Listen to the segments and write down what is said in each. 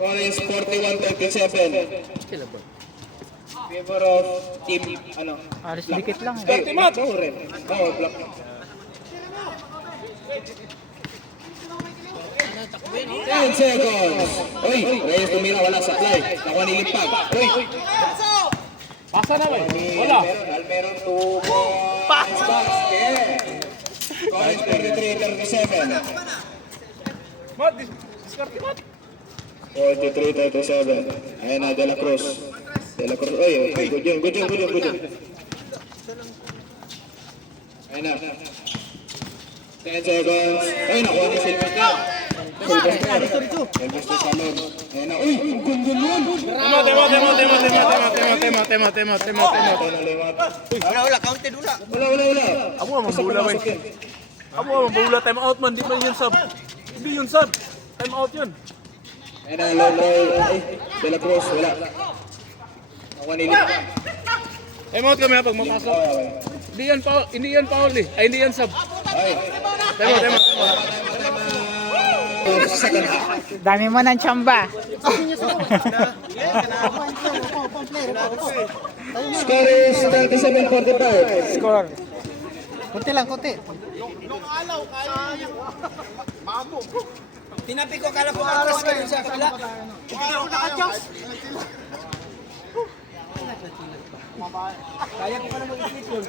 Collins 41-37. Sila ba? Favor of team, ano? Alis dikit lang. Ay, black no, red. Oo, black. 10 seconds. Uy, Reyes tumira, wala supply. Nakuha ni Limpag. Uy. Pasa na ba? Wala. Meron 2 points. Collins 43-37. Mat, diskarte mat. 43-37. Ayan na, De La Cruz. Uy, good yun. Ayan na. 10 seconds. Ay, nakuha ni Sylvester. Sylvester Salon. Ayan na. Uy, ang ganda nun. Tema. Wala, counted wala. Wala. Amo ang mabula ba? Amo ang mabula, time out man, di man yun sub. Hindi yun sub. Time out yun. Ayan na, long roll. Ay, De La Cruz, wala. Nakuha ni Limpag. Time out kami pag mapasok. Hindi yan foul eh. Ay, hindi yan sub. Ay. Tema. Second half. Dami mo ng tsamba. Score is 37-45. Score. Kunti lang. Tinapi ko, kala ko atras ka sa kabila. Hindi ako naka-chops. Kaya ko pala mag-isip yun.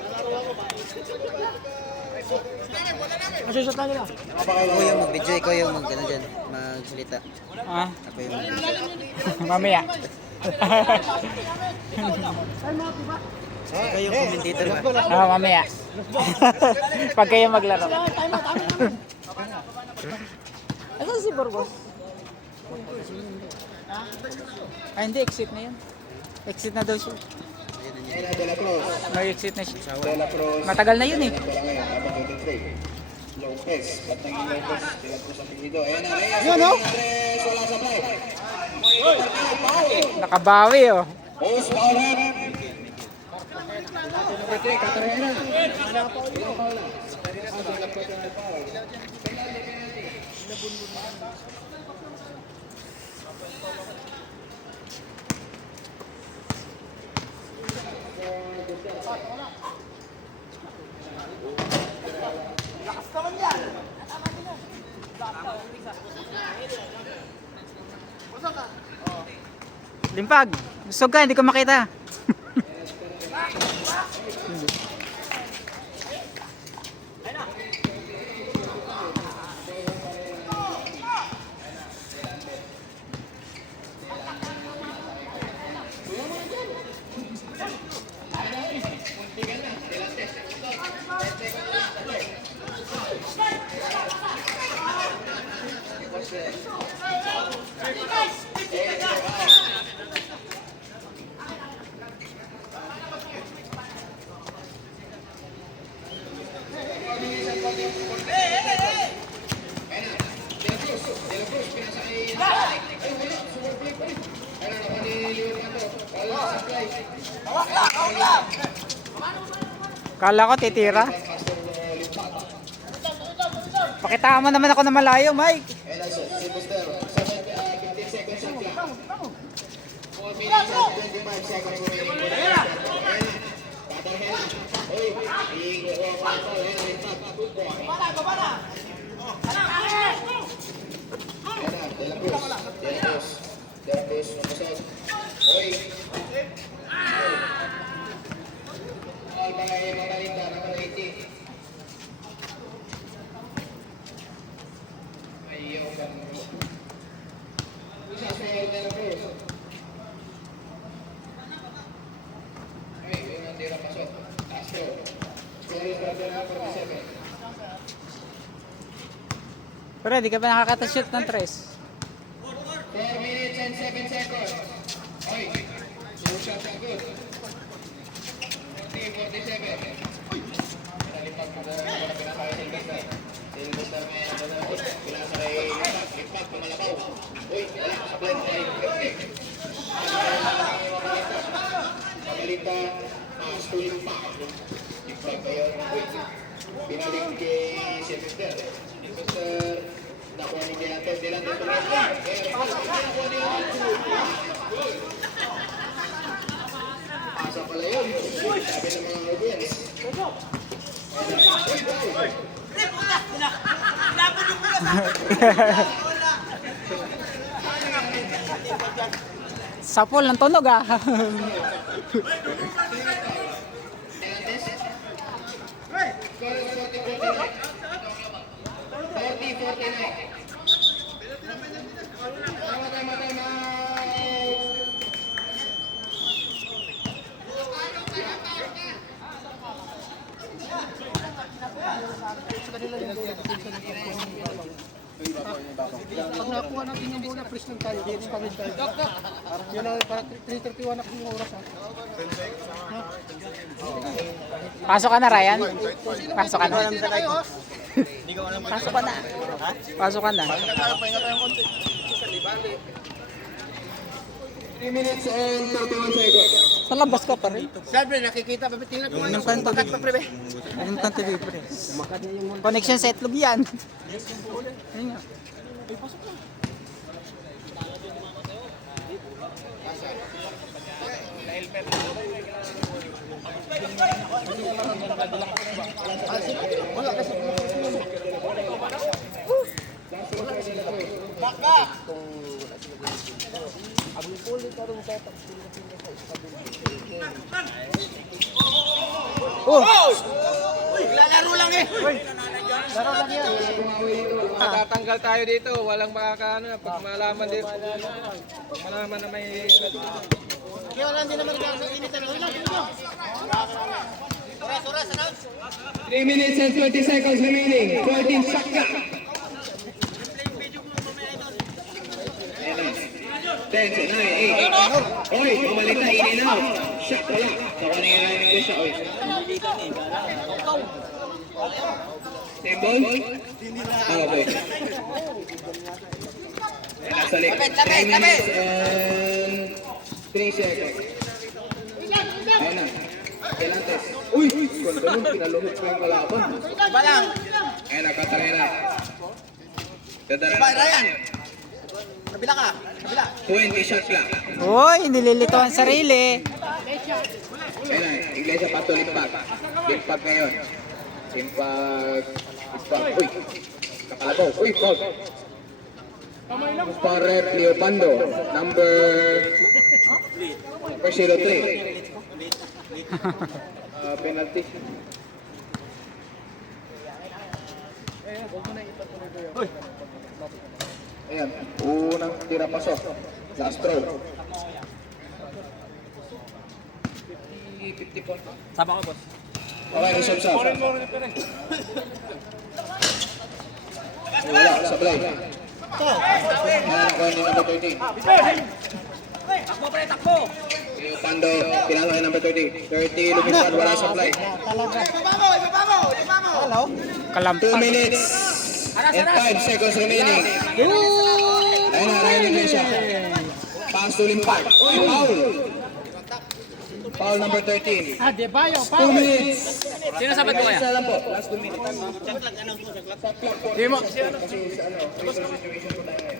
Masusot lang nila. Ako yung mag-video, ikaw yung mag-ano dyan, magsalita. Ah, Ako yung mag-video. mamaya. Ikaw yung commentator ba? Mamaya. Pag kayo maglaro. Asan si Burgos? Ay, hindi. Exit na yun. Exit na daw siya. Ayan na, De La Cruz. May exit na siya. De La Cruz. Matagal na yun eh. Wala ngayon, habang 23. Lopez. Ba't naging Lopez? De La Cruz ang pilido. Ayan na, Reyes. Yun, oh. Reyes, wala supply. Nakabawi oh. Post foul hand. Number 3, Catarina. Ilang foul na? Limpag. Gusto ka, hindi ko makita. Kala ko titira. Pakitaan mo naman ako na malayo, Mike. Pero di ka pa nakakata-shoot ng 3. 4 minutes and 7 seconds. Oy, no shot na good. 47. Nalipag mo na wala pinakaya sa Silvester. Silvester may pinasa kay Limpag, pumalabaw. Uy, wala sa blind side. Magalita, pass to Limpag. Limpag kayo. Pinalik kay Silvester. Silvester, nakuha ni Diante. Diante tuloy. Asa pala yun. Sabi ng mga audience. Sapol ng tunog ah. Pag nakuha natin yung bola, press lang tayo. Press pa rin tayo. Yun ang para 3:31 na yung oras ha. Pasok ka na, Ryan. Pasok ka na. Pasok ka na. Pasok ka na. 3 minutes and 31 seconds. Sa labas ka pa rin. Siyempre, nakikita ba? Tingnan mo Yung kanto pre. Yung kanto pre. Connection sa itlog yan. Ayun nga. Lalaro lang eh. Laro lang yan. Tatanggal tayo dito, walang makakaano pag malaman dito. Pag malaman na may Kaya wala din naman initan. Uy lang, dito. Oras, ano? 3 minutes and 20 seconds remaining. 14 shot clock. 10, 9, 8. Oy, pumalik na, in and out. Shot, wala. Sa kanina na yung English, oy. Same ball? Ah, okay. Nasa lik. 10 minutes and 3 seconds. Ayun na. Kelantes. Uy! Ganda nun, pinalunod ko yung kalaban. Balang. Ayun, nakatangay na. Dadara. Ryan. Kabila ka. Kabila. 20 shot clock. Uy, nililito ang sarili. Ayun na, Iglesia Pato Limpag. Limpag ngayon. Limpag. Uy! Nakalabaw. Uy, foul. For rep Leopando. Number 03. Penalty. Ayan, unang tira pasok. Last throw. 50 po. Sama ka, boss. Okay, reserve sa. Wala, sa play. Ayan, nakuha ni number 13. Takbo pre, takbo! Leopando, pinasok ni number 30. 30, lumipad, wala sa play. Kalampas. 2 minutes and 5 seconds remaining. Ayun na, Ryan Iglesia. Pass to Limpag. Uy, foul! Foul number 13. Ah, De Bayo. 2 minutes. Sino sabat ko kaya? Isa lang po, last 2 minutes. Hindi mo. Kasi sa ano, critical situation po tayo ngayon.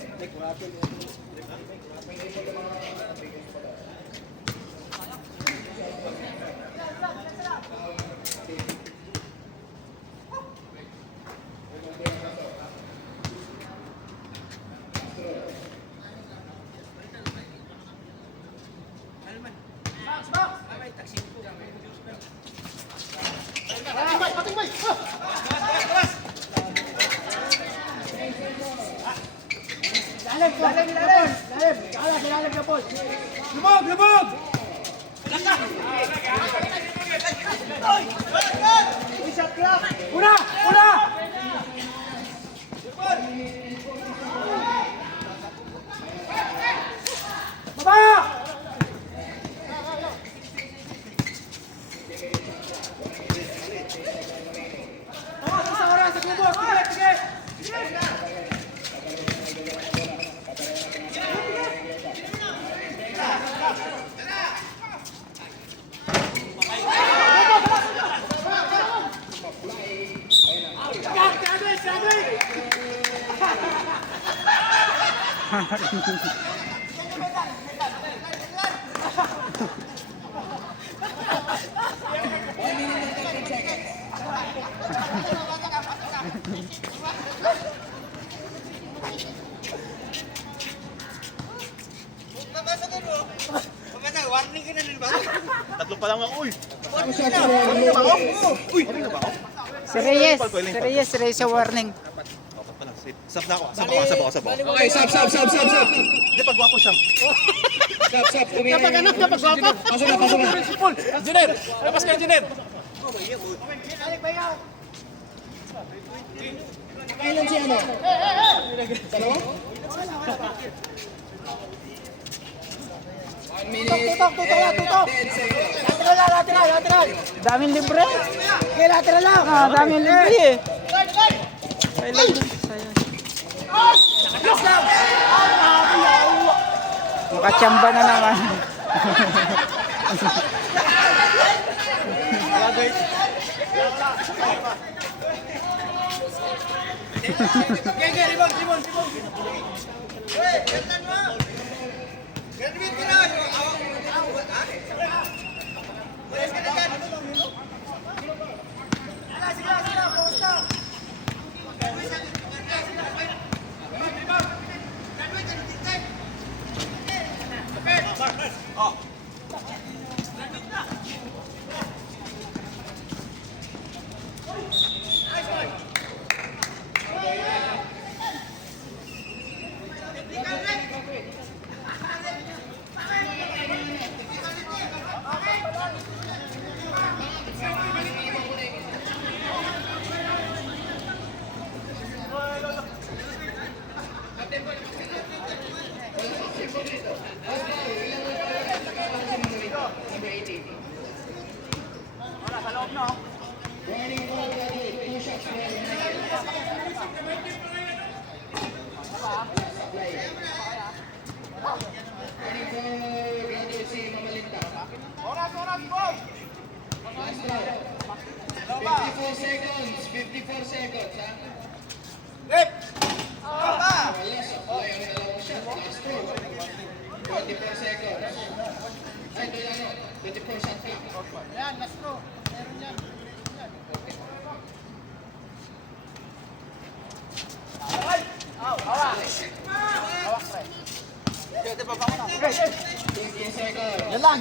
Tatlo pa lang ako, uy. Si Reyes sa warning. Apat pa lang. Sap na ako. Sap ako. Okay, stop. Hindi, pagwapo siya. Stop. Kapag anak, pasok na. Principal! Engineer! Labas ka, engineer! Kailan si ano? Dalawa? 1 minute. Tutok. Lateral. Daming libre. Okay, lateral lang. Daming libre eh. Kailan sayang. Makachamba na naman.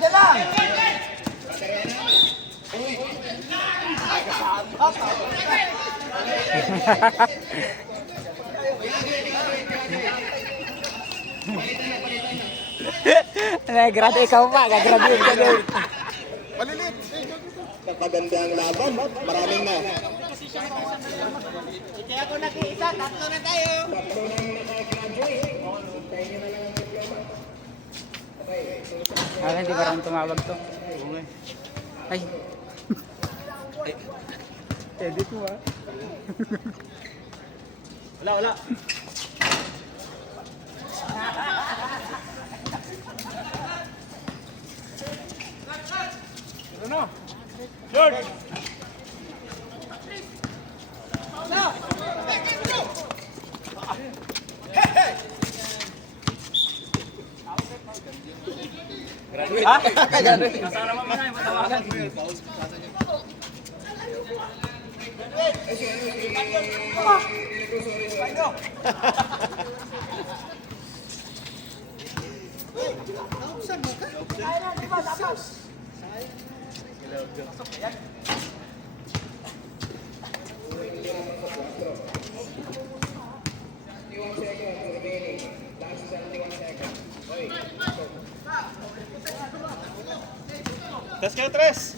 Diyan lang. Nag-graduate ikaw pa, gagraduate ka din. Maganda ang laban. Maraming na. Kaya ako nag-iisa, tatlo na tayo. Hindi ba rin tumawag to? Ay. Edit mo ah. Wala. George! Tes kayo, Tres!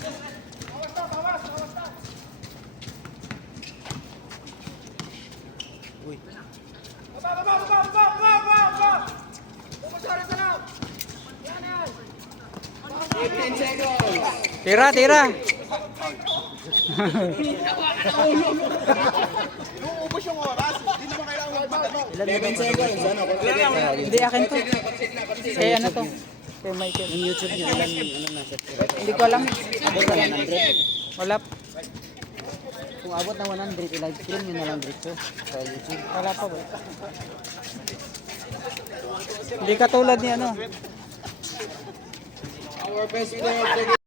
Tira. Ubus yung oras, hindi naman kailangan magpadali. 11 seconds. Ano? Hindi akin to. Kaya ano to? Kay Michael. Yung YouTube niya, ano na, set. Hindi ko alam. Abot na 100. Wala. Kung abot na 100, i-live stream yun na lang dito sa YouTube. Wala pa ba? Hindi katulad ni ano. Our best player of the game.